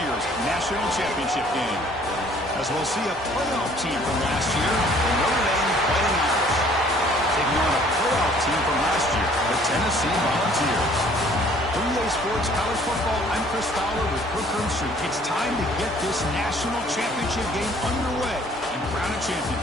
year's national championship game. As we'll see a playoff team from last year, the Notre Dame Fighting Irish, taking on a playoff team from last year, the Tennessee Volunteers. For EA Sports College Football, I'm Chris Fowler with Kirk Herbstreit. It's time to get this national championship game underway and crown a champion.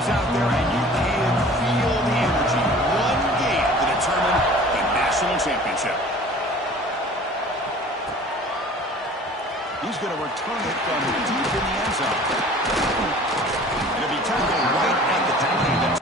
Out there, and you can feel the energy. One game to determine the national championship. He's going to return it from deep in the end zone. It'll be tackled right at the 20.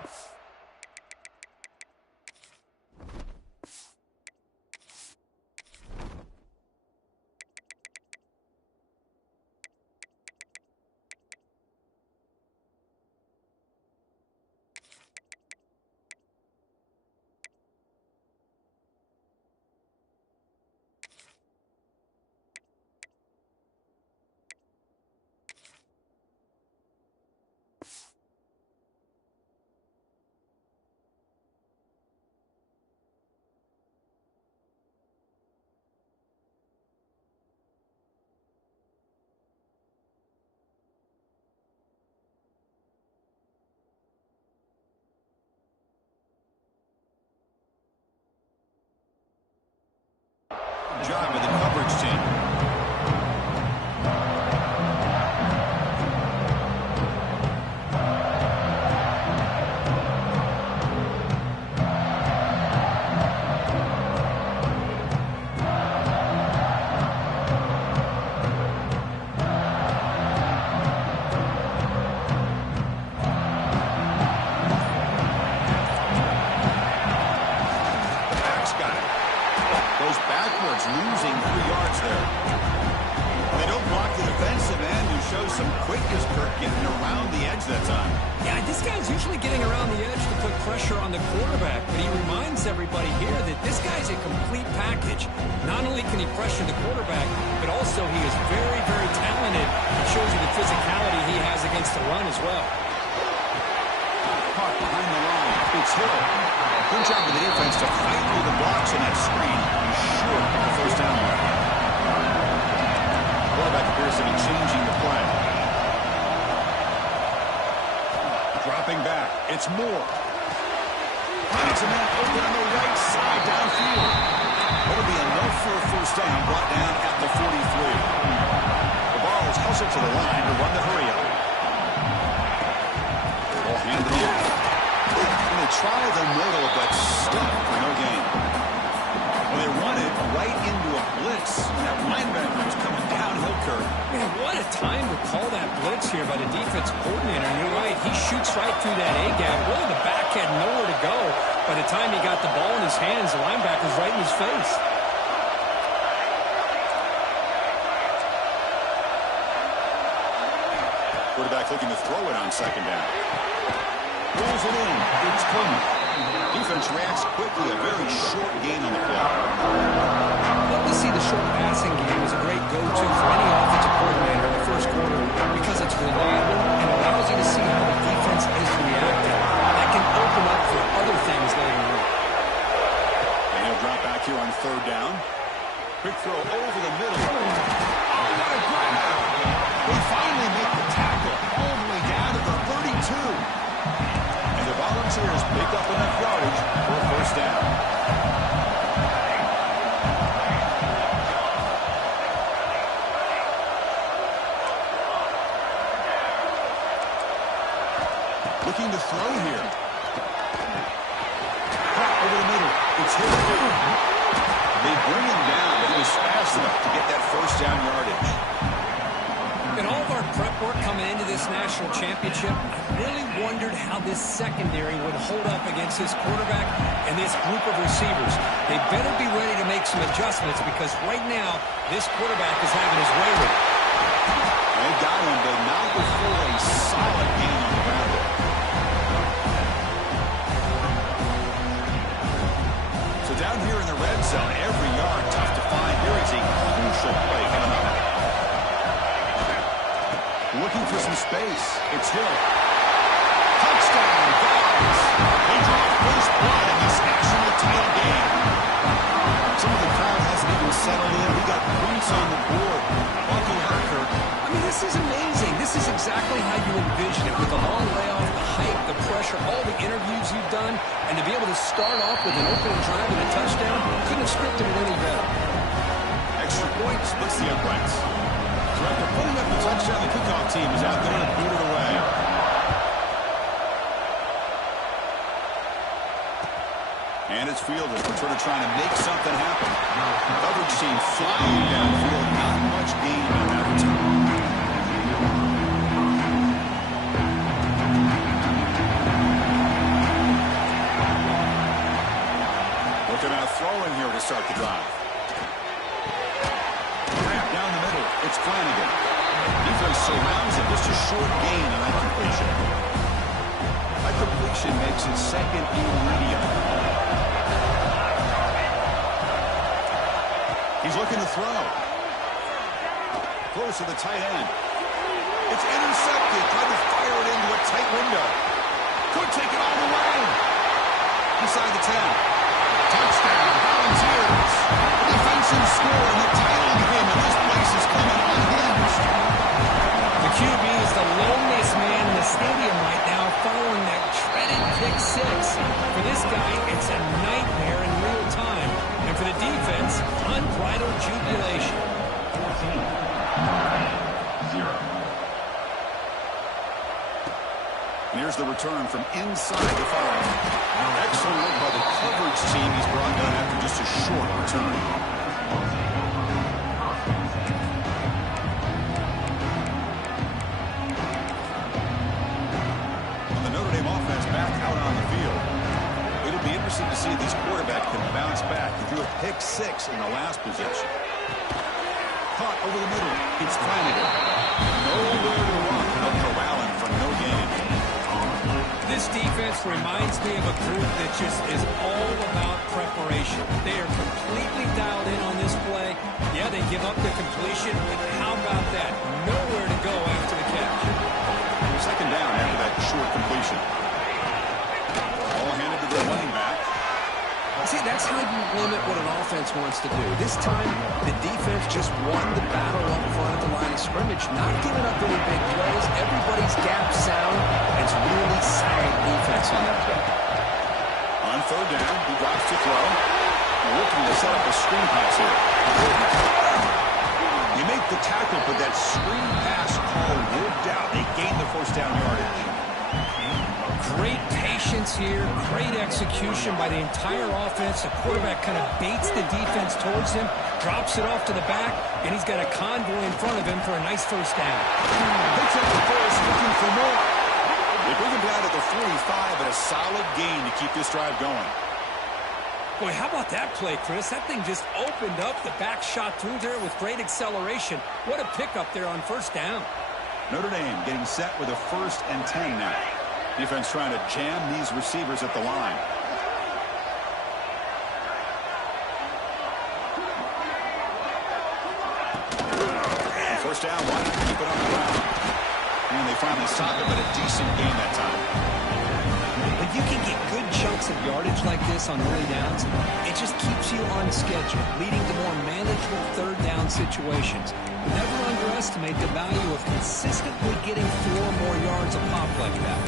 Job of the coverage team. Losing 3 yards there. They don't block the defensive end, who shows some quickness, Kirk, getting around the edge that time. Yeah, this guy's usually getting around the edge to put pressure on the quarterback, but he reminds everybody here that this guy's a complete package. Not only can he pressure the quarterback, but also he is very, very talented. It shows you the physicality he has against the run as well. Caught behind the line. It's Hill. Good job of the defense to fight through the blocks in that screen. He's sure of the first down there. Quarterback appears to be changing the play. Dropping back. It's Moore. Finds a man open on the right side downfield. It'll be enough for a first down, brought down at the 43. The ball is hustled to the line to run the hurry up. Ball handed off. And they try the middle, but stuck for no gain. Well, they run it right into a blitz. And that linebacker is coming downhill, Kirk. Man, what a time to call that blitz here by the defense coordinator. And you're right, he shoots right through that A-gap. Really, the back had nowhere to go. By the time he got the ball in his hands, the linebacker's right in his face. Quarterback looking to throw it on second down. Rolls it in. It's Coleman. Defense reacts quickly. A very short gain on the play. Love to see the short passing game is a great go-to for any offensive coordinator in the first quarter because it's reliable and allows you to see how the defense is reacting. That can open up for other things later on. And he'll drop back here on third down. Quick throw over the middle. Oh, what a grab! They finally make the tackle all the way down to the 32. The Volunteers pick up enough yardage for a first down. Looking to throw here. Caught over the middle. It's hit. They bring him down, but he was fast enough to get that first down yardage. In all of our prep work coming into this national championship, I really wondered how this secondary would hold up against this quarterback and this group of receivers. They better be ready to make some adjustments because right now, this quarterback is having his way with it. They got him, but not before a solid gain on the ground. So down here in the red zone, every yard tough to find. Here is a crucial play coming up. space. It's Hill. Touchdown, guys. They draw first blood in this national title game. Some of the crowd hasn't even settled in. We got points on the board. Buckle her, Kirk. I mean, this is amazing. This is exactly how you envision it, with the long layoff, the hype, the pressure, all the interviews you've done, and to be able to start off with an opening drive and a touchdown, couldn't have scripted it any better. Extra point splits the uprights. So after putting up the touchdown, the kickoff team is out there to boot it away. And it's fielded. We're sort of trying to make something happen. Coverage team flying downfield. Not much gain on that return. Looking at a throw in here to start the drive. Grab down the middle. It's Flanagan. Defense surrounds him. Just a short gain on that completion. That completion makes it second and medium. He's looking to throw. Close to the tight end. It's intercepted. Trying to fire it into a tight window. Could take it all the way. Inside the 10. Touchdown, Volunteers. The defensive score, and the title game of this place is coming unhinged. The QB is the loneliest man in the stadium right now following that dreaded pick six. For this guy, it's a nightmare in real time. And for the defense, unbridled jubilation. 14-0. And here's the return from inside the 5. Excellent work by the coverage team. He's brought down after just a short return. And the Notre Dame offense back out on the field. It'll be interesting to see if this quarterback can bounce back. He threw a pick six in the last possession. Caught over the middle. It's Flanagan. Nowhere to run. No corralling for no gain. This defense reminds me of a group that just is all about preparation. They are completely dialed in on this play. Yeah, they give up the completion, but how about that? Nowhere to go after the catch. Second down after that short completion. All handed to the running back. See, that's how you limit what an offense wants to do. This time, the defense just won the battle up front at the line of scrimmage, not giving up any big plays. Everybody's gap sound. It's really sound defense on that play. On third down, he drops to throw. They're looking to set up a screen pass here. You make the tackle, but that screen pass call worked out. They gained the first down yardage. Great patience here, great execution by the entire offense. The quarterback kind of baits the defense towards him, drops it off to the back, and he's got a convoy in front of him for a nice first down. Picks up the first, looking for more. They bring him down to the 45, and a solid gain to keep this drive going. Boy, how about that play, Chris? That thing just opened up. The back shot through there with great acceleration. What a pickup there on first down. Notre Dame getting set with a 1st and 10 now. Defense trying to jam these receivers at the line. And first down, wanting to keep it on the ground. And they finally stop it, but a decent gain that time. When you can get good chunks of yardage like this on early downs, it just keeps you on schedule, leading to more manageable third down situations. Never underestimate the value of consistently getting 4 or more yards a pop like that.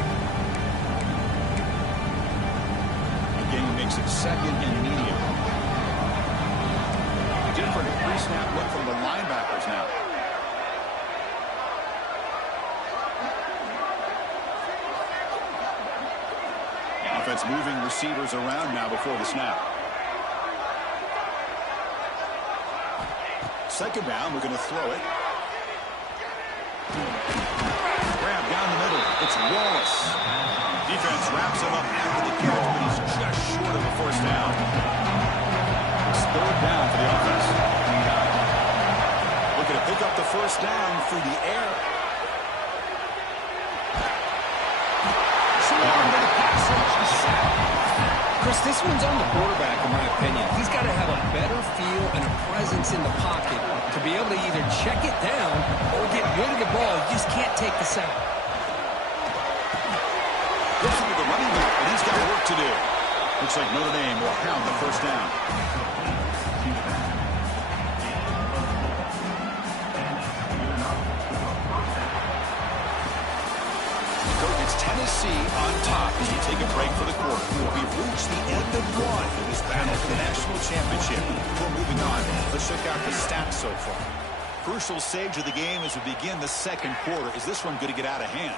Makes it second and medium. Different pre-snap look from the linebackers now. Offense moving receivers around now before the snap. Second down, we're going to throw it. Grab down the middle. It's Wallace. Defense wraps him up after the catch, but he's just short of a first down. It's third down for the offense. Looking to pick up the first down through the air. Chris, this one's on the quarterback, in my opinion. He's got to have a better feel and a presence in the pocket to be able to either check it down or get rid of the ball. You just can't take the sack. Looking at the running back, and he's got work to do. Looks like Notre Dame will have the first down. It's Tennessee on top as we take a break for the quarter. We've reached the end of one in this battle for the national championship. Before moving on, let's check out the stats so far. Crucial stage of the game as we begin the second quarter. Is this one going to get out of hand?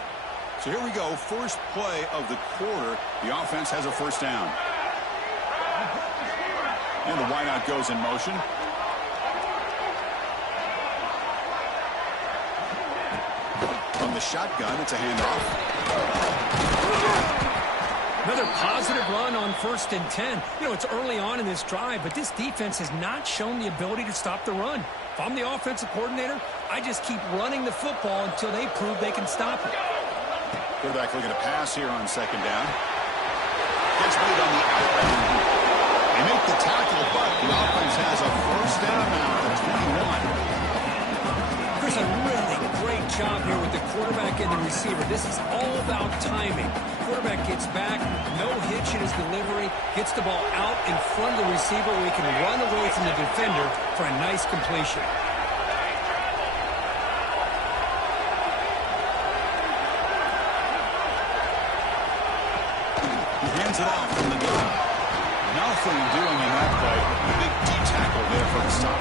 So here we go. First play of the quarter. The offense has a first down. And the wideout goes in motion. From the shotgun, it's a handoff. Another positive run on 1st and 10. You know, it's early on in this drive, but this defense has not shown the ability to stop the run. If I'm the offensive coordinator, I just keep running the football until they prove they can stop it. Quarterback looking to pass here on second down. Gets beat on the outbound. They make the tackle, but the offense has a first down now at 21. Chris, a really great job here with the quarterback and the receiver. This is all about timing. Quarterback gets back, no hitch in his delivery, gets the ball out in front of the receiver where he can run away from the defender for a nice completion. He hands it out from the gun. Nothing doing in that play. A big D tackle there for the stop.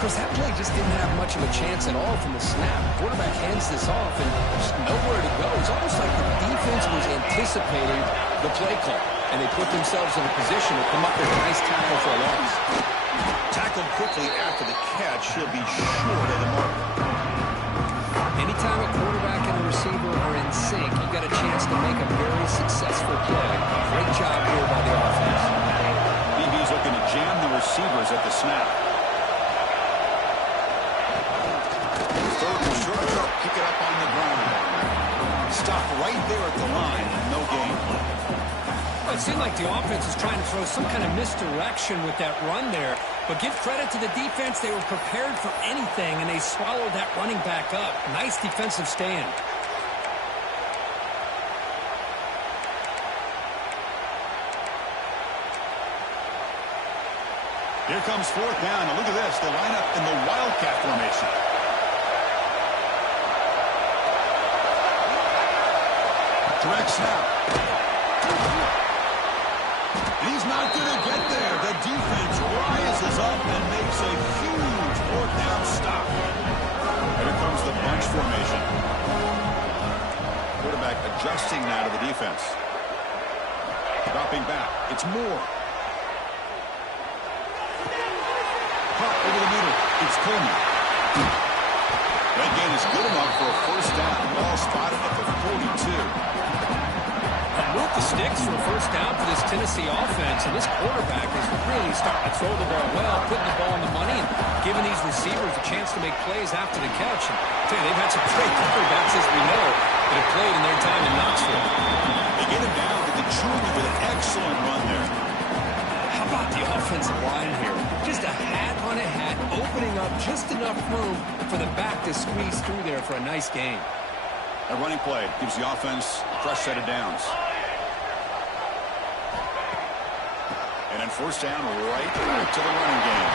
Chris, that play just didn't have much of a chance at all from the snap. Quarterback hands this off and just nowhere to go. It's almost like the defense was anticipating the play call, and they put themselves in a position to come up with a nice tackle for a loss. Tackled quickly after the catch. He'll be short of the mark. Anytime a quarterback and a receiver are in sync, you've got a chance to make a very successful play. Great job here by the offense. DB's looking to jam the receivers at the snap. Third and short, pick it up on the ground. Stop right there at the line, no gain. Well, it seemed like the offense was trying to throw some kind of misdirection with that run there. But give credit to the defense. They were prepared for anything, and they swallowed that running back up. Nice defensive stand. Here comes fourth down. Now look at this. They line up in the Wildcat formation. Direct snap. He's not going to get there. The defense rises up and makes a huge fourth down stop. Here comes the bunch formation. Quarterback adjusting now to the defense. Dropping back. It's Moore. Pop over the middle. It's Coleman. That gain is good enough for a first down. Ball spotted at the 42. With the sticks for a first down for this Tennessee offense, and this quarterback is really starting to throw the ball well, putting the ball on the money, and giving these receivers a chance to make plays after the catch. And tell you, they've had some great quarterbacks, as we know, that have played in their time in Knoxville. They get him down to the junior with an excellent run there. How about the offensive line here? Just a hat on a hat, opening up just enough room for the back to squeeze through there for a nice gain. A running play gives the offense a fresh set of downs. And then first down right to the running game.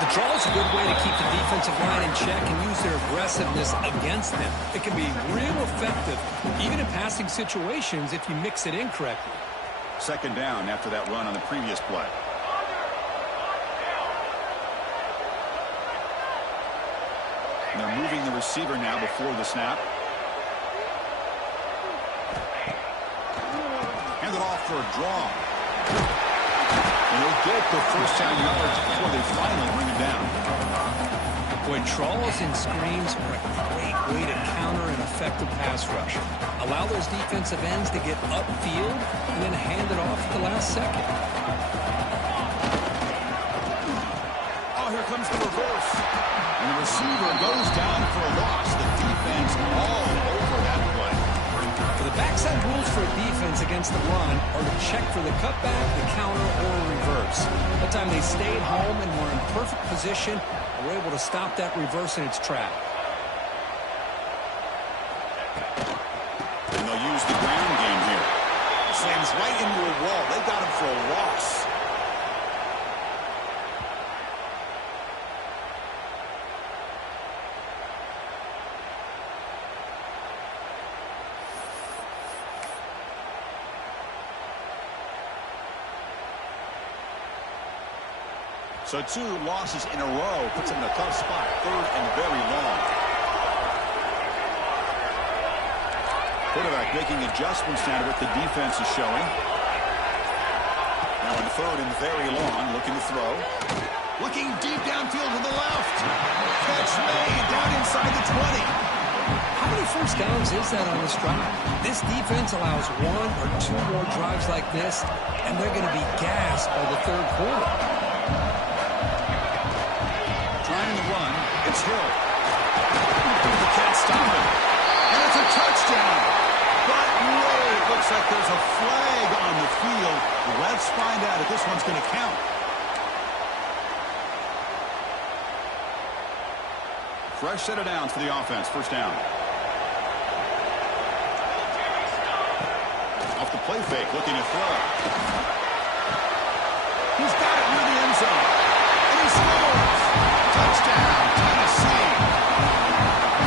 The draw is a good way to keep the defensive line in check and use their aggressiveness against them. It can be real effective, even in passing situations, if you mix it in correctly. Second down after that run on the previous play. And they're moving the receiver now before the snap. Hand it off for a draw. And they'll get the first down yards before they finally bring him down. Boy, trawls and screens are a great way to counter an effective pass rush. Allow those defensive ends to get upfield and then hand it off at the last second. Oh, here comes the reverse. And the receiver goes down for a loss. The defense all over that play. So the backside rules for a defense against the run are to check for the cutback, the counter, or reverse. That time they stayed home and were in perfect position and were able to stop that reverse in its track. And they'll use the ground game here. Slams right into a wall. They got him for a loss. So 2 losses in a row puts him in a tough spot. 3rd and very long. Quarterback making adjustments now to what the defense is showing. Now in 3rd and very long, looking to throw. Looking deep downfield to the left. Catch made down inside the 20. How many first downs is that on this drive? This defense allows 1 or 2 more drives like this, and they're going to be gassed by the 3rd quarter. Trying to run. It's Hill. They can't stop him. And it's a touchdown. But no, it looks like there's a flag on the field. Let's find out if this one's going to count. Fresh set of downs for the offense. First down. Off the play fake, looking to throw. He's got it near the end zone. And he scores. Touchdown, Tennessee.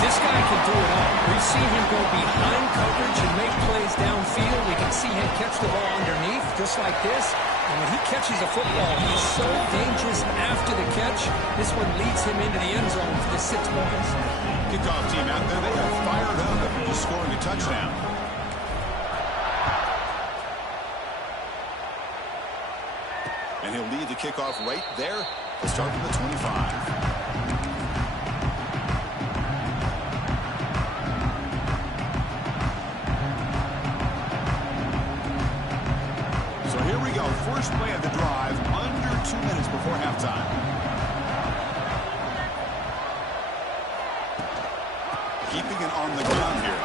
This guy can do it all. We've seen him go behind coverage and make plays downfield. We can see him catch the ball underneath, just like this. And when he catches a football, he's so dangerous after the catch. This one leads him into the end zone for the 6 points. Kickoff team out there, they are fired up after just scoring a touchdown. And he'll lead the kickoff right there. He'll start from the 25. So here we go. First play of the drive, under 2 minutes before halftime. Keeping it on the ground here.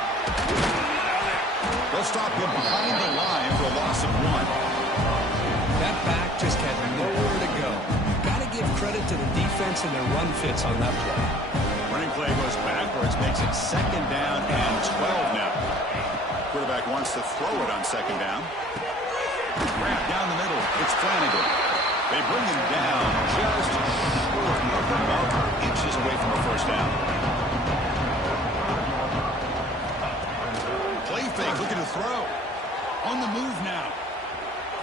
They'll stop him behind the line for a loss of 1. That back just had nowhere to go. Got to give credit to the defense and their run fits on that play. Running play goes backwards, makes it 2nd down and 12 now. Quarterback wants to throw it on 2nd down. Grab down the middle. It's Flanagan. They bring him down just short of the marker, inches away from a first down. Play fake, looking to throw. On the move now.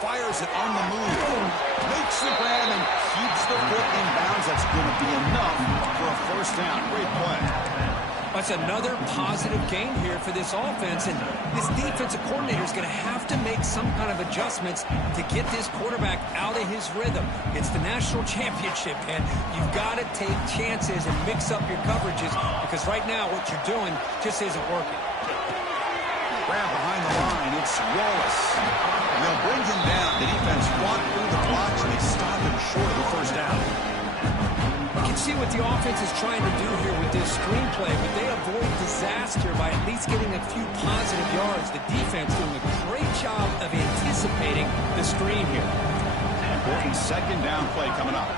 Fires it on the move. Makes the grab and keeps the foot in bounds. That's going to be enough for a first down. Great play. That's another positive gain here for this offense, and this defensive coordinator is going to have to make some kind of adjustments to get this quarterback out of his rhythm. It's the national championship, and you've got to take chances and mix up your coverages, because right now what you're doing just isn't working. Grab behind the line. It's Wallace. And they'll bring him down. The defense fought through the blocks, and they stop him short of the first down. You can see what the offense is trying to do here with this screenplay, but they avoid disaster by at least getting a few positive yards. The defense doing a great job of anticipating the screen here. Important 2nd down play coming up.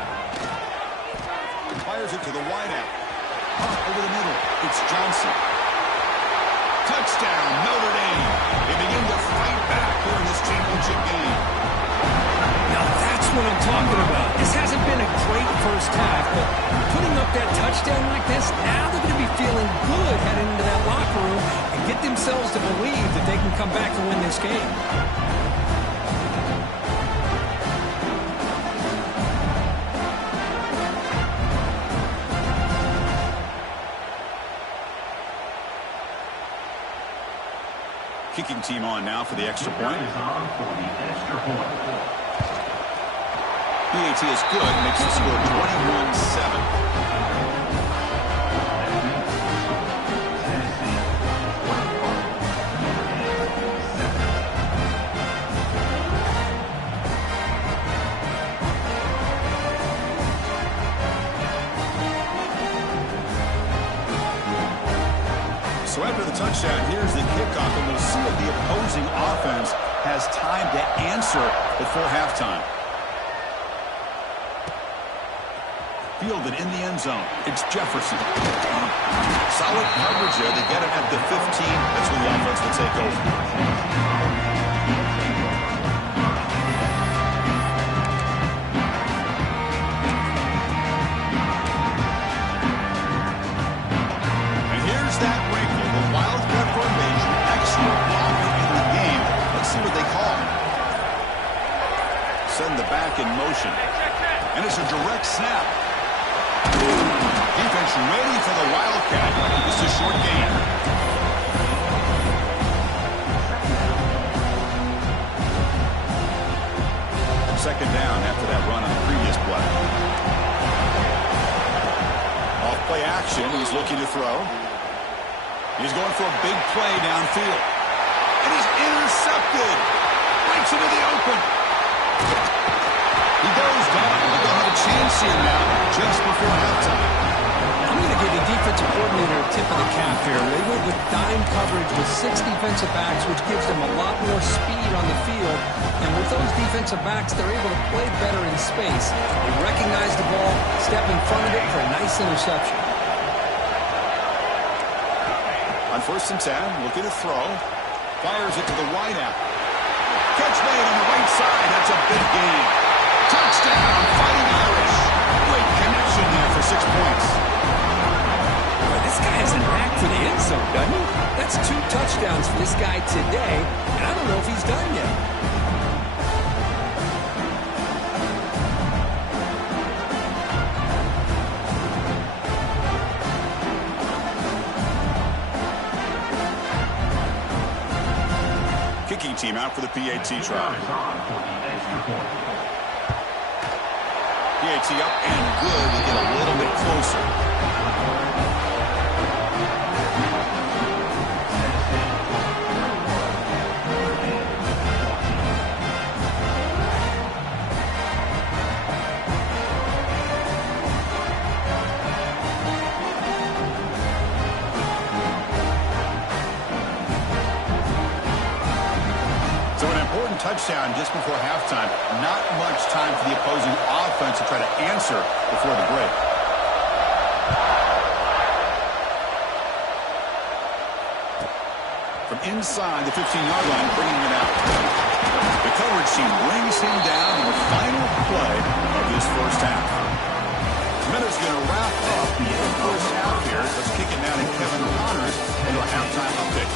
Fires it to the wideout. Up over the middle. It's Johnson. Touchdown, Notre Dame. They begin to fight back here in this championship game. Now that's what I'm talking about. This hasn't been a great first half, but putting up that touchdown like this, now they're going to be feeling good heading into that locker room and get themselves to believe that they can come back and win this game. Kicking team on now for the extra point. PAT is good, makes the score 21-7. So after the touchdown, here's the kickoff, and we'll see if the opposing offense has time to answer before halftime. Fielded in the end zone. It's Jefferson. Solid coverage there. They get him at the 15. That's when the offense will take over. And here's that wrinkle. The Wildcat formation. Extra blocker in the game. Let's see what they call. Send the back in motion. And it's a direct snap. Defense ready for the Wildcat. Just a short gain. Second down after that run on the previous play. Off play action. He's looking to throw. He's going for a big play downfield. And he's intercepted. Breaks into the open. He goes down. They'll have a chance here now just before halftime. I'm going to give the defensive coordinator a tip of the cap here. They went with dime coverage with 6 defensive backs, which gives them a lot more speed on the field. And with those defensive backs, they're able to play better in space. They recognize the ball, step in front of it for a nice interception. On 1st and 10, looking to throw. Fires it to the wide out. Catch made on the right side. That's a big gain. Touchdown, Fighting Irish. Great connection there for 6 points. This guy has an knack for the end zone, doesn't he? That's 2 touchdowns for this guy today, and I don't know if he's done yet. Kicking team out for the PAT try. PAT up and good to get a little bit closer. Touchdown just before halftime. Not much time for the opposing offense to try to answer before the break. From inside the 15-yard line, bringing it out. The coverage team brings him down in the final play of this first half. Minutes going to wrap up the first half here. Let's kick it down to Kevin Connors into a halftime update.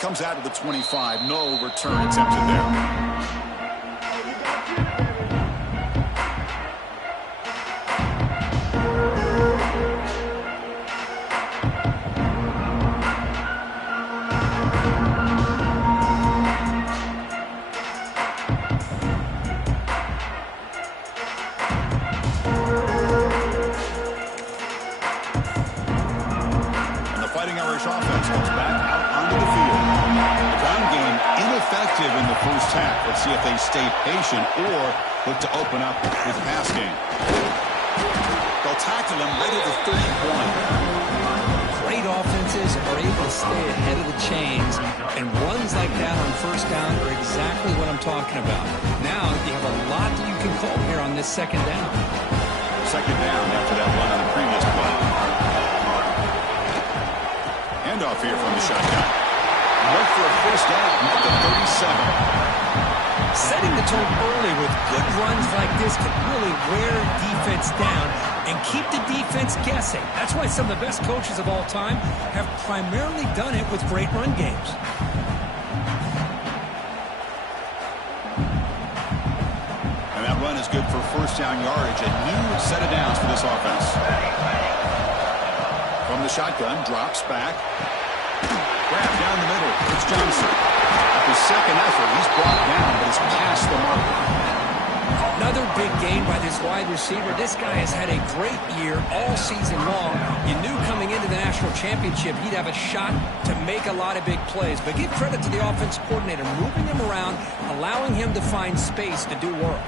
Comes out of the 25. No return attempted there. And the Fighting Irish offense comes back out onto the field. Ineffective in the first half. Let's see if they stay patient or look to open up with pass game. They'll tackle him right at the 31. Great offenses are able to stay ahead of the chains, and runs like that on first down are exactly what I'm talking about. Now you have a lot that you can call here on this second down. Second down after that run on the previous play. Handoff here from the shotgun. Went for a first down at the 37. Setting the tone early with good runs like this can really wear defense down and keep the defense guessing. That's why some of the best coaches of all time have primarily done it with great run games. is good for first down yardage. A new set of downs for this offense. From the shotgun, drops back. Grab down the middle. It's Johnson. At his second effort, he's brought down, but he's past the marker. Another big gain by this wide receiver. This guy has had a great year all season long. You knew coming into the national championship he'd have a shot to make a lot of big plays. But give credit to the offensive coordinator, moving him around, allowing him to find space to do work.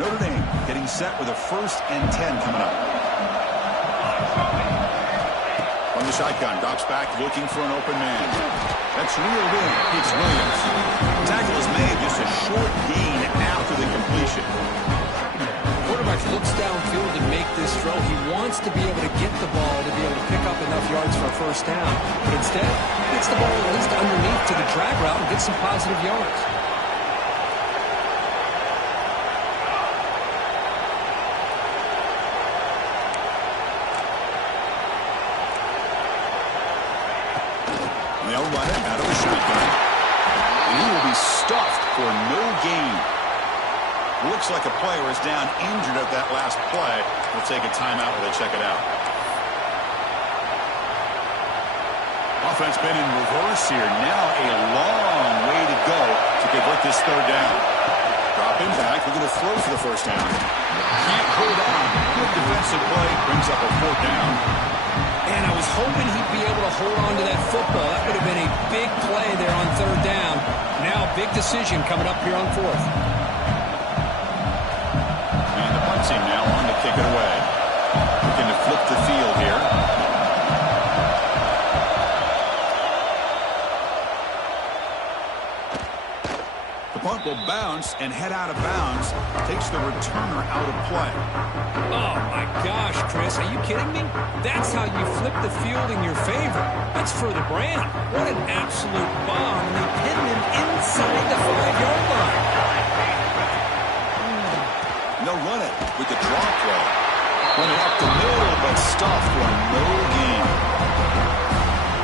Notre Dame getting set with a 1st and 10 coming up. From the shotgun, drops back looking for an open man. That's reeled in. It's Williams. Tackle is made, just a short gain after the completion. Quarterback looks downfield to make this throw. He wants to be able to get the ball to be able to pick up enough yards for a first down. But instead, gets the ball at least underneath to the drag route and gets some positive yards. They'll run it out of the shotgun. And he will be stuffed for no gain. Looks like a player is down injured at that last play. They'll take a timeout while they check it out. Offense been in reverse here. Now a long way to go to convert this 3rd down. Drop him back. They're going to throw for the first down. Can't hold on. Good defensive play. Brings up a 4th down. And I was hoping he'd be able to hold on to that football. That would have been a big play there on 3rd down. Now a big decision coming up here on 4th. And the punt team now on to kick it away. Looking to flip the field here. The punt will bounce and head out of bounds. Takes the returner out of play. Oh, my gosh, Chris. Are you kidding me? That's how you flip the field in your favor. That's for the brand. What an absolute bomb. And they pinned him inside the 5-yard line. And they'll run it with the draw play. Run it up the middle, but stuffed for no gain.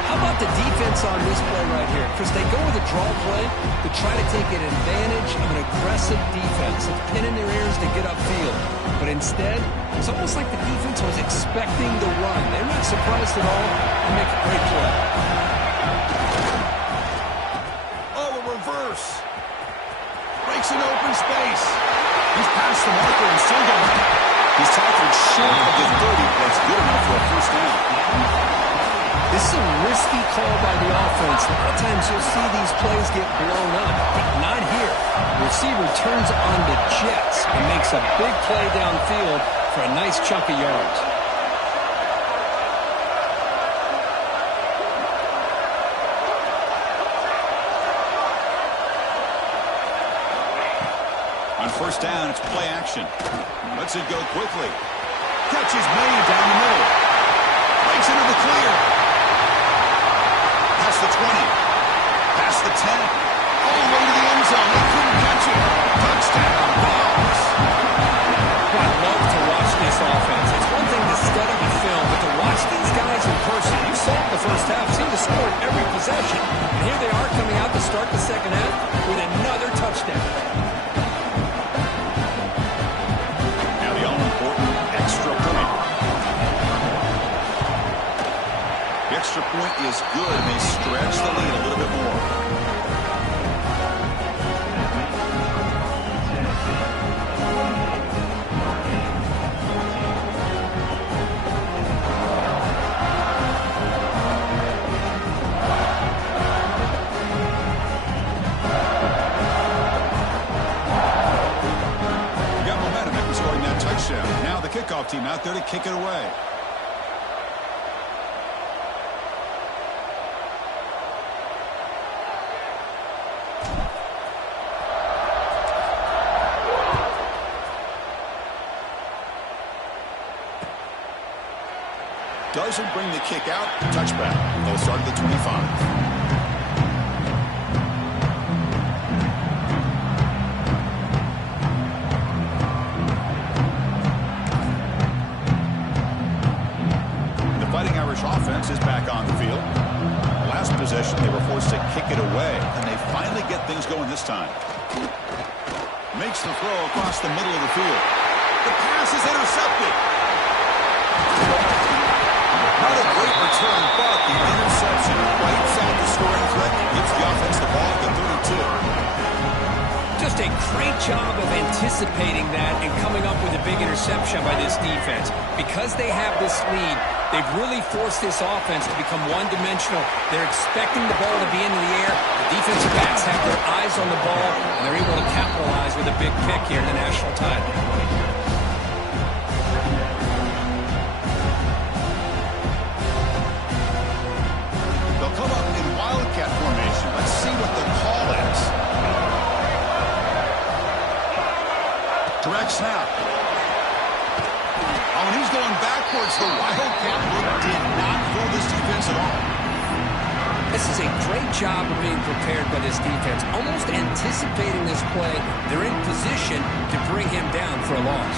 How about the defense on this play right here? Chris, they go with a draw play to try to take an advantage of an aggressive defense. It's pinning their ears to get upfield. But instead, it's almost like the defense was expecting the run. They're not surprised at all. They make a great play. Oh, the reverse. Breaks an open space. He's past the marker and still going. He's tackled short of the 30, but that's good enough for a first down. This is a risky call by the offense. A lot of times you'll see these plays get blown up, but not here. The receiver turns on the jets and makes a big play downfield for a nice chunk of yards. On 1st down, it's play action. Lets it go quickly. Catch is made down the middle. Breaks into the clear. Past the 20. Past the 10. All the way to the end zone. They couldn't catch it. Touchdown. Browns. I love to watch this offense. It's one thing to study the film, but to watch these guys in person. You saw it in the first half. Seemed to score every possession. And here they are coming out to start the second half with another touchdown. Now the all-important extra point. The extra point is good, and they stretch the lead a little bit more. Got momentum after scoring that touchdown. Now the kickoff team out there to kick it away. Doesn't bring the kick out. Touchback. They'll start at the 25. The Fighting Irish offense is back on the field. Last possession, they were forced to kick it away, and they finally get things going this time. Makes the throw across the middle of the field. The pass is intercepted. Not a great return, but the interception wipes out the scoring threat and gives the offense the ball at the 32. Just a great job of anticipating that and coming up with a big interception by this defense. Because they have this lead, they've really forced this offense to become one-dimensional. They're expecting the ball to be into the air. The defensive backs have their eyes on the ball, and they're able to capitalize with a big pick here in the national title. They'll come up in Wildcat formation. Let's see what the call is. Direct snap. Oh, and he's going backwards. The Wildcat look did not fool this defense at all. This is a great job of being prepared by this defense. Almost anticipating this play, they're in position to bring him down for a loss.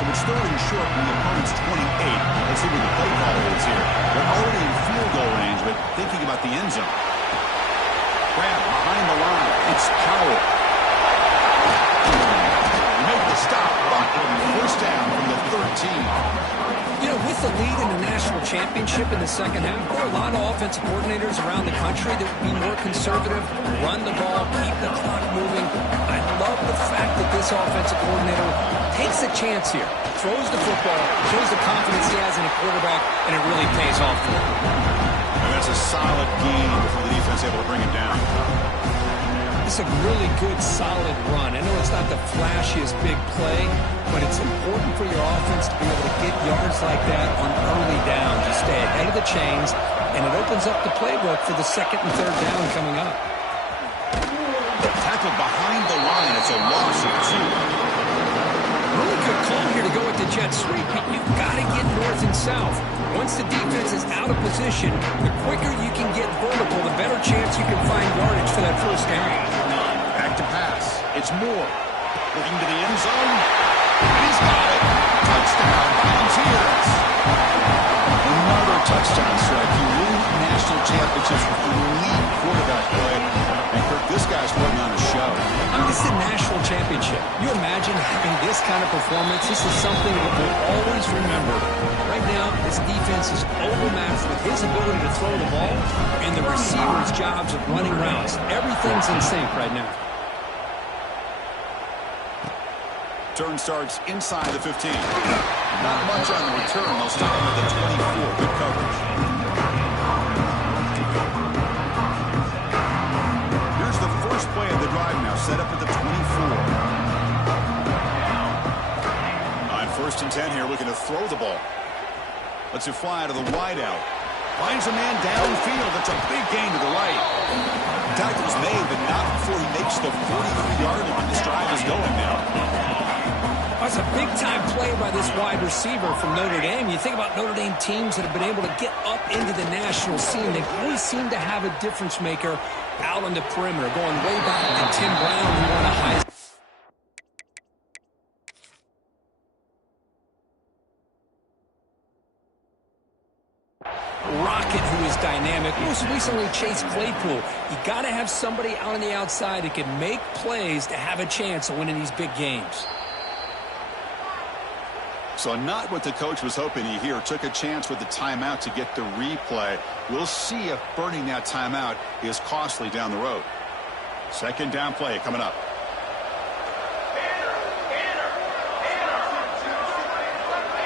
So it's third and short from the opponent's 28. Let's see what the play call is here. They're already in field goal range, but thinking about the end zone. Grab behind the line. It's Powell. Make the stop. First down from the 13. You know, with the lead in the national championship in the second half, there are a lot of offensive coordinators around the country that would be more conservative, run the ball, keep the clock moving. I love the fact that this offensive coordinator takes a chance here, throws the football, shows the confidence he has in a quarterback, and it really pays off for him. And that's a solid gain before the defense able to bring him down. It's a really good, solid run. I know it's not the flashiest big play, but it's important for your offense to be able to get yards like that on early downs. You stay ahead of the chains, and it opens up the playbook for the second and third down coming up. Tackle behind the line. It's a loss of 2. Really good call here to go with the jet sweep, but you've got to get north and south. Once the defense is out of position, the quicker you can get vertical, the better chance you can find yardage for that first down. Back to pass. It's Moore. Looking to the end zone. He's got it. Touchdown, Volunteers. Another touchdown strike. You win national championships with elite quarterback play. And Kirk, this guy's putting on a show. I mean, this is a national championship. You imagine having this kind of performance? This is something that we'll always remember. Right now, this defense is overmatched with his ability to throw the ball and the receivers' jobs of running routes. Everything's in sync right now. Turn starts inside the 15. Not much on the return. They'll stop him at the 24. Good coverage. Here's the first play of the drive now. Set up at the 24. On 1st and 10 here, looking to throw the ball. Lets it fly out of the wideout. Finds a man downfield. That's a big gain to the right. Tackle's made, but not before he makes the 43-yard line. This drive is going now. That's a big-time play by this wide receiver from Notre Dame. You think about Notre Dame teams that have been able to get up into the national scene. They always seem to have a difference maker out on the perimeter, going way back to Tim Brown, who won a Heisman. Rocket, who is dynamic. Most recently, Chase Claypool. You got to have somebody out on the outside that can make plays to have a chance of winning these big games. So not what the coach was hoping he here. Took a chance with the timeout to get the replay. We'll see if burning that timeout is costly down the road. Second down play coming up.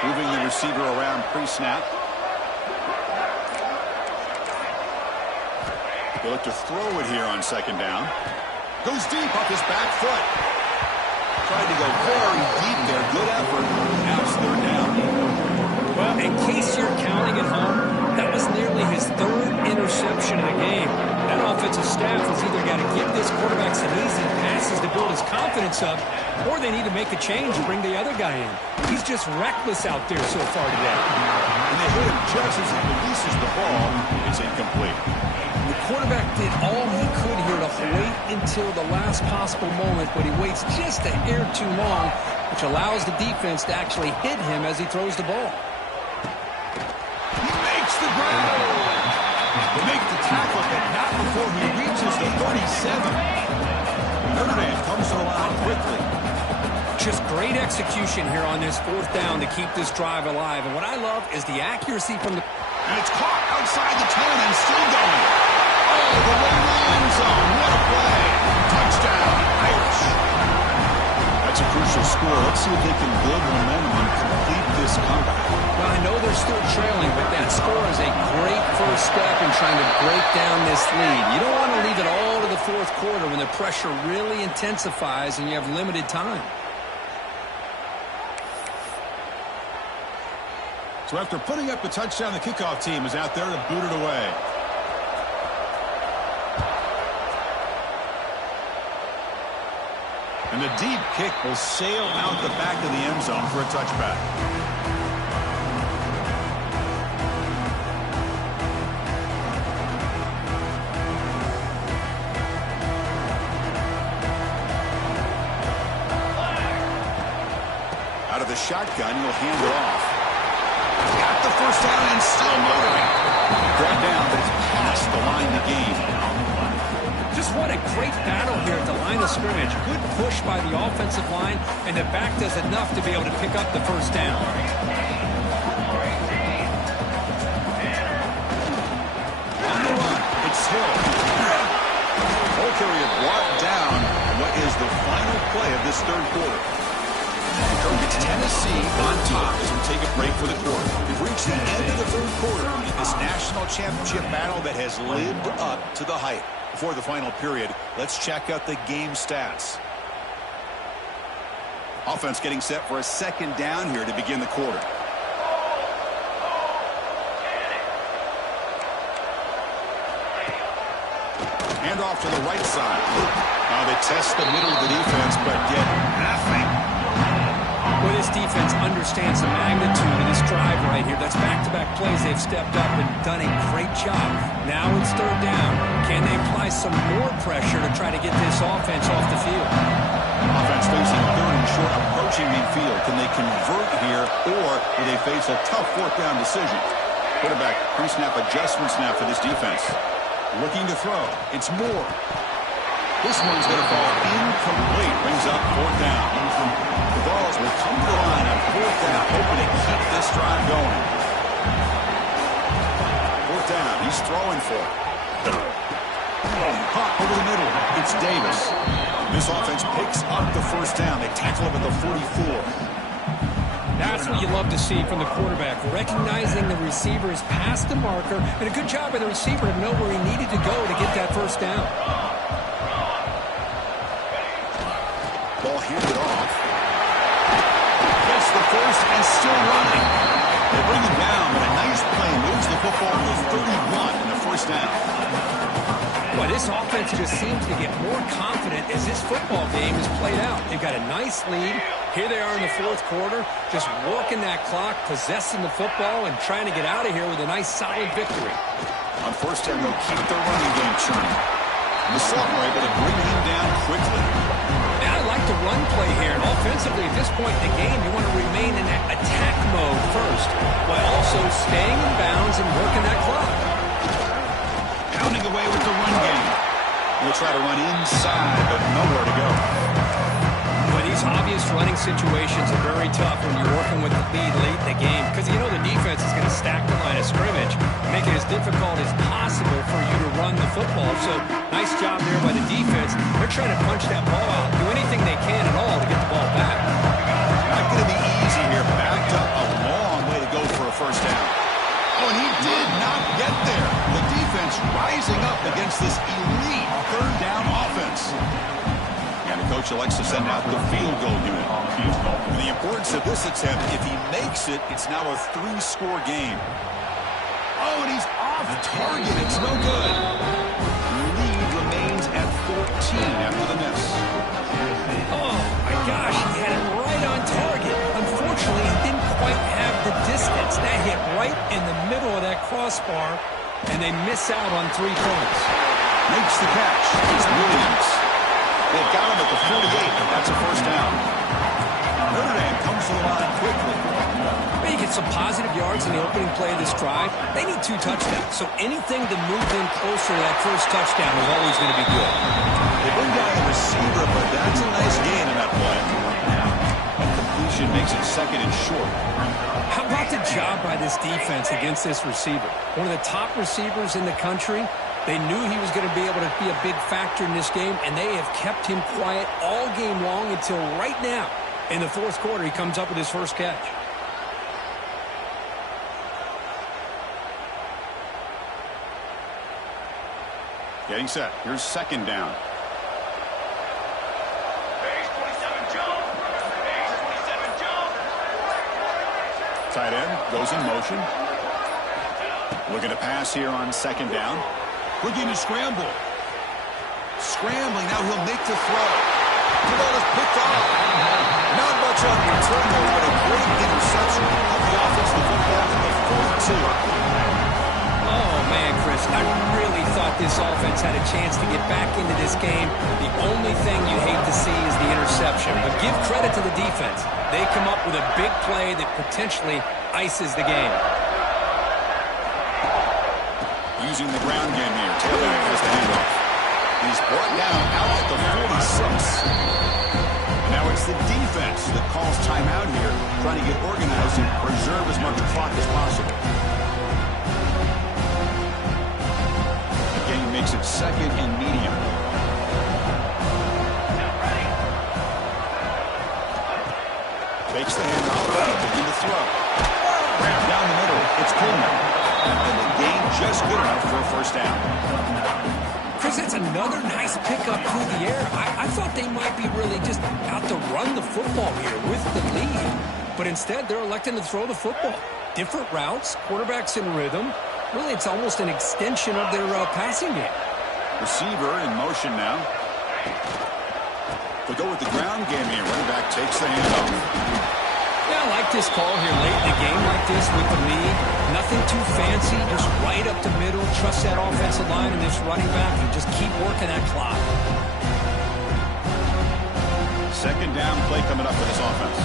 Moving the receiver around pre-snap. They look to throw it here on second down. Goes deep off his back foot. Tried to go very deep there. Good effort. Now it's third down. Well, in case you're counting at home, that was nearly his third interception of the game. That offensive staff has either got to give this quarterback some easy passes to build his confidence up, or they need to make a change and bring the other guy in. He's just reckless out there so far today. And they hit him just as he releases the ball. It's incomplete. The quarterback did all he could here to wait until the last possible moment, but he waits just a hair too long, which allows the defense to actually hit him as he throws the ball. He makes the grab. They make the tackle, but not before before he reaches the 37. Notre Dame comes to the line quickly. Just great execution here on this fourth down to keep this drive alive. And what I love is the accuracy from the... And it's caught outside the 10 and still going. Oh, the way to the end zone. What a play. Touchdown, Irish. That's a crucial score. Let's see if they can build momentum and complete this comeback. Well, I know they're still trailing, but that score is a great first step in trying to break down this lead. You don't want to leave it all to the fourth quarter when the pressure really intensifies and you have limited time. So after putting up the touchdown, the kickoff team is out there to boot it away. And the deep kick will sail out the back of the end zone for a touchback. Out of the shotgun, he'll hand it off. Got the first down and still motoring. Brought down, but it's past the line to gain. Just what a great battle here at the line of scrimmage. Good push by the offensive line, and the back does enough to be able to pick up the first down. On the run, it's Hill. Whole carrier brought down what is the final play of this third quarter. It's Tennessee on top as we take a break for the quarter. We've reached the end of the third quarter in this national championship battle that has lived up to the hype. Before the final period, let's check out the game stats. Offense getting set for a second down here to begin the quarter. Hand off to the right side. Now they test the middle of the defense, but get nothing. Well, this defense understands the magnitude of this drive right here. That's back-to-back plays. They've stepped up and done a great job. Now it's third down. Can they apply some more pressure to try to get this offense off the field? Offense facing third and short, approaching midfield. Can they convert here, or will they face a tough fourth down decision? Quarterback pre-snap adjustment snap for this defense. Looking to throw. It's Moore. This one's going to fall incomplete. Brings up fourth down. The Vols will come to the line on fourth down, hoping to keep this drive going. Fourth down. He's throwing for it. Hot over the middle. It's Davis. This offense picks up the first down. They tackle him at the 44. That's what you love to see from the quarterback. Recognizing the receiver is past the marker, and a good job by the receiver to know where he needed to go to get that first down. Ball handed off. Gets the first and still running. They bring him down, but a nice play moves the football to 31 in the first down. Well, this offense just seems to get more confident as this football game is played out. They've got a nice lead. Here they are in the fourth quarter, just working that clock, possessing the football, and trying to get out of here with a nice, solid victory. On first down, they'll keep their running game churning. The Sultan are able to bring him down quickly. I like the run play here. And offensively, at this point in the game, you want to remain in that attack mode first, while also staying in bounds and working that clock. Pounding away with the run game. We'll try to run inside, but nowhere to go. Well, these obvious running situations are very tough when you're working with the lead late in the game, because you know the defense is going to stack the line of scrimmage, make it as difficult as possible for you to run the football. So nice job there by the defense. They're trying to punch that ball out, do anything they can at all to get the ball back. Not going to be easy here. Backed up a long way to go for a first down. Oh, and he did not get there. The defense rising up against this elite third down offense. And the coach elects to send out the field goal unit. The importance of this attempt, if he makes it, it's now a 3-score game. Oh, and he's off target. It's no good. The lead remains at 14 after the miss. Oh, my gosh, he had it right on target. Unfortunately, he didn't quite have the distance. That hit right in the middle of that crossbar, and they miss out on 3 points. Makes the catch. It's Williams. They've got him at the 48, but that's a first down. Notre Dame comes to the line quickly. But you can some positive yards in the opening play of this drive. They need 2 touchdowns, so anything to move them closer to that first touchdown is always going to be good. They bring down the receiver, but that's a nice gain in that play. And completion makes it second and short. How about the job by this defense against this receiver? One of the top receivers in the country. They knew he was going to be able to be a big factor in this game, and they have kept him quiet all game long until right now. In the fourth quarter, he comes up with his first catch. Getting set. Here's second down. Tight end goes in motion. Looking to pass here on second down. Looking to scramble. Scrambling. Now he'll make the throw. The ball is picked off. Not much on the return there, but a great interception of the offensive football in the 42. Oh, man, Chris, I really thought this offense had a chance to get back into this game. The only thing you hate to see is the interception. But give credit to the defense. They come up with a big play that potentially ices the game. Using the ground game here. Taylor has the handoff. He's brought down out at the 46. Now it's the defense that calls timeout here, trying to get organized and preserve as much clock as possible. The game makes it second and medium. Takes the handoff, looking to throw. Down the middle, it's Coleman. And the gain just good enough for a first down. Chris, that's another nice pickup through the air. I thought they might be really just out to run the football here with the lead. But instead, they're electing to throw the football. Different routes, quarterbacks in rhythm. Really, it's almost an extension of their passing game. Receiver in motion now. They'll go with the ground game here. Running back takes the handoff. Yeah, I like this call here late in the game like this with the lead. Nothing too fancy, just right up the middle. Trust that offensive line and this running back and just keep working that clock. Second down play coming up for this offense.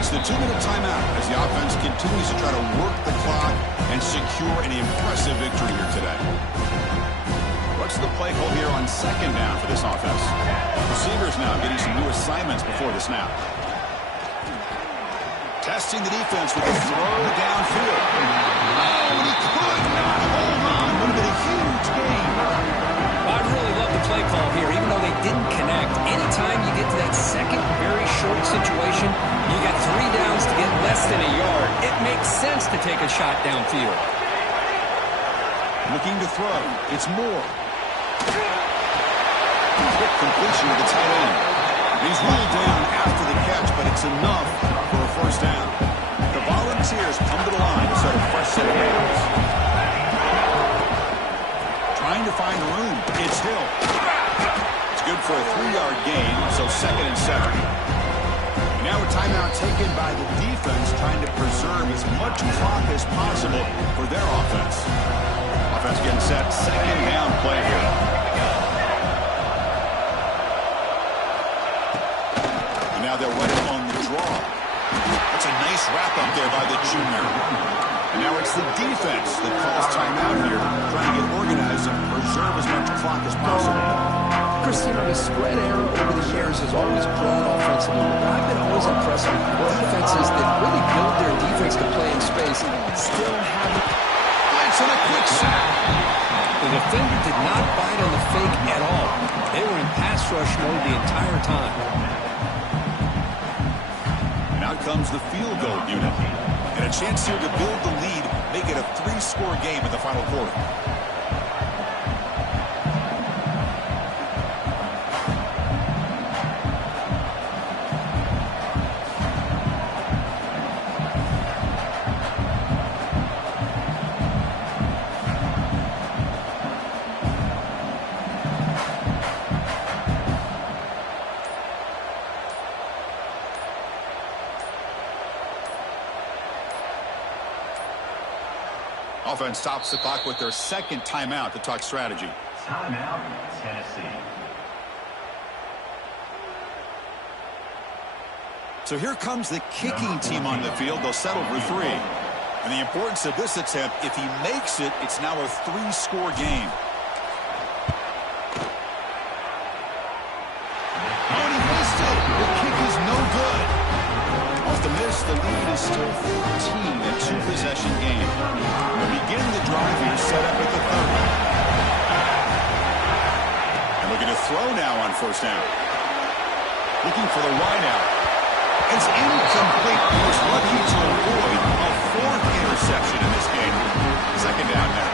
It's the 2-minute timeout as the offense continues to try to work the clock and secure an impressive victory here today. What's the play call here on second down for this offense? Receivers now getting some new assignments before the snap. Testing the defense with a throw downfield. Oh, and he could not hold on. Would have been a huge gain. I really love the play call here, even though they didn't connect. Anytime you get to that second very short situation, you got 3 downs to get less than a yard. It makes sense to take a shot downfield. Looking to throw. It's Moore. Quick completion of the tight end. He's ruled down after the catch, but it's enough for a first down. The Volunteers come to the line to set a fresh set of downs. Trying to find room. It's Hill. It's good for a 3-yard gain, so second and 7. Now a timeout taken by the defense, trying to preserve as much clock as possible for their offense. Offense getting set. Second down play here. Now they're right on the draw. That's a nice wrap-up there by the junior. And now it's the defense that calls timeout here, trying to get organized and preserve as much clock as possible. Christina, the spread era over the years has always grown offensively. But I've been always impressed with defenses that really build their defense to play in space still haven't. It's on a quick sack. The defender did not bite on the fake at all. They were in pass rush mode the entire time. Out comes the field goal unit. And a chance here to build the lead, make it a 3-score game in the final quarter. Offense stops the clock with their second timeout to talk strategy. Timeout, Tennessee. So here comes the kicking team on the field. They'll settle for 3. And the importance of this attempt, if he makes it, it's now a 3-score game. Oh, and he missed it. The kick is no good. Off the miss, the lead is still 14, a 2-possession game. They're beginning the drive here, set up at the 30. And looking to throw now on first down. Looking for the wide out. It's incomplete. He was lucky to avoid a 4th interception in this game. Second down now.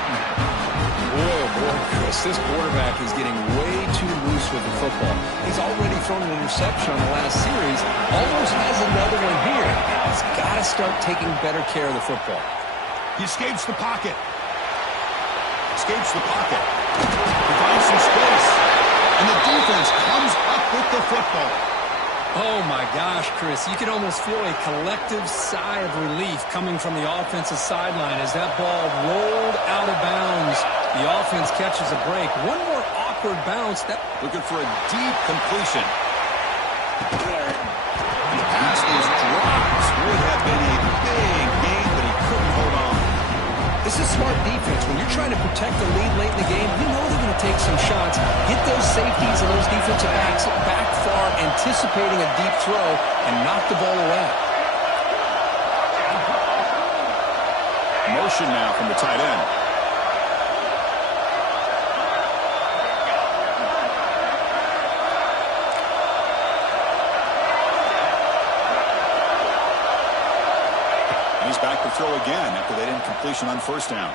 Boy, oh boy, Chris, this quarterback is getting way too loose with the football. He's already thrown an interception on the last series. Almost has another one here. He's got to start taking better care of the football. He escapes the pocket. Escapes the pocket. He finds some space. And the defense comes up with the football. Oh, my gosh, Chris. You can almost feel a collective sigh of relief coming from the offensive sideline as that ball rolled out of bounds. The offense catches a break. One more awkward bounce. Looking for a deep completion. The pass is dropped. Would have been a big game, but he couldn't hold on. This is smart defense. When you're trying to protect the lead late in the game, you know they're going to take some shots, get those safeties and those defensive backs back far, anticipating a deep throw, and knock the ball away. Motion now from the tight end. He's back to throw again after that incompletion on first down.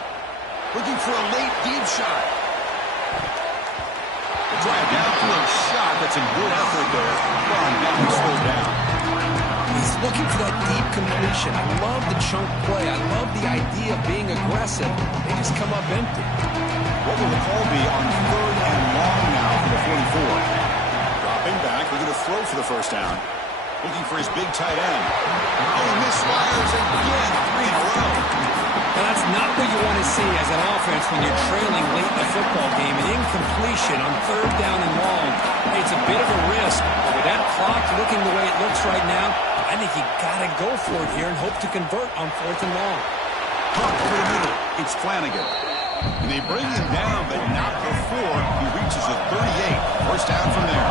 Looking for a late deep shot. The drive downfield shot. That's a good effort there. Well, now he slows down. He's looking for that deep completion. I love the chunk play. I love the idea of being aggressive. They just come up empty. What will the call be on 3rd and long now for the 44? Dropping back. We're going to throw for the first down. Looking for his big tight end. Oh, he misfires again. 3 in a row. Now, that's not what you want to see as an offense when you're trailing late in the football game. An incompletion on 3rd down and long. It's a bit of a risk. But with that clock looking the way it looks right now, I think you got to go for it here and hope to convert on 4th and long. Pump for the middle. It's Flanagan. And they bring him down, but not before he reaches a 38. First down from there.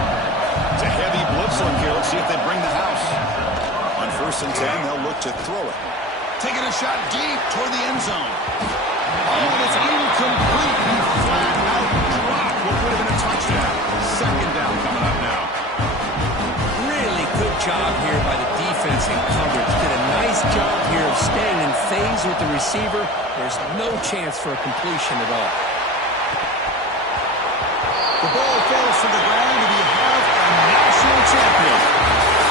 It's a heavy blitz look here. Let's see if they bring the house. On 1st and 10, they'll look to throw it. Taking a shot deep toward the end zone. Oh, and it's incomplete. He flat out dropped what would have been a touchdown. Second down coming up now. Really good job here by the defense in coverage. Did a nice job here of staying in phase with the receiver. There's no chance for a completion at all. The ball falls to the ground, and we have a national champion.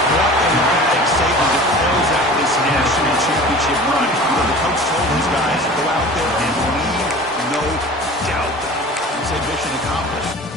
What a bad excitement to close out this national championship run. The coach told his guys to go out there and leave no doubt. He said mission accomplished.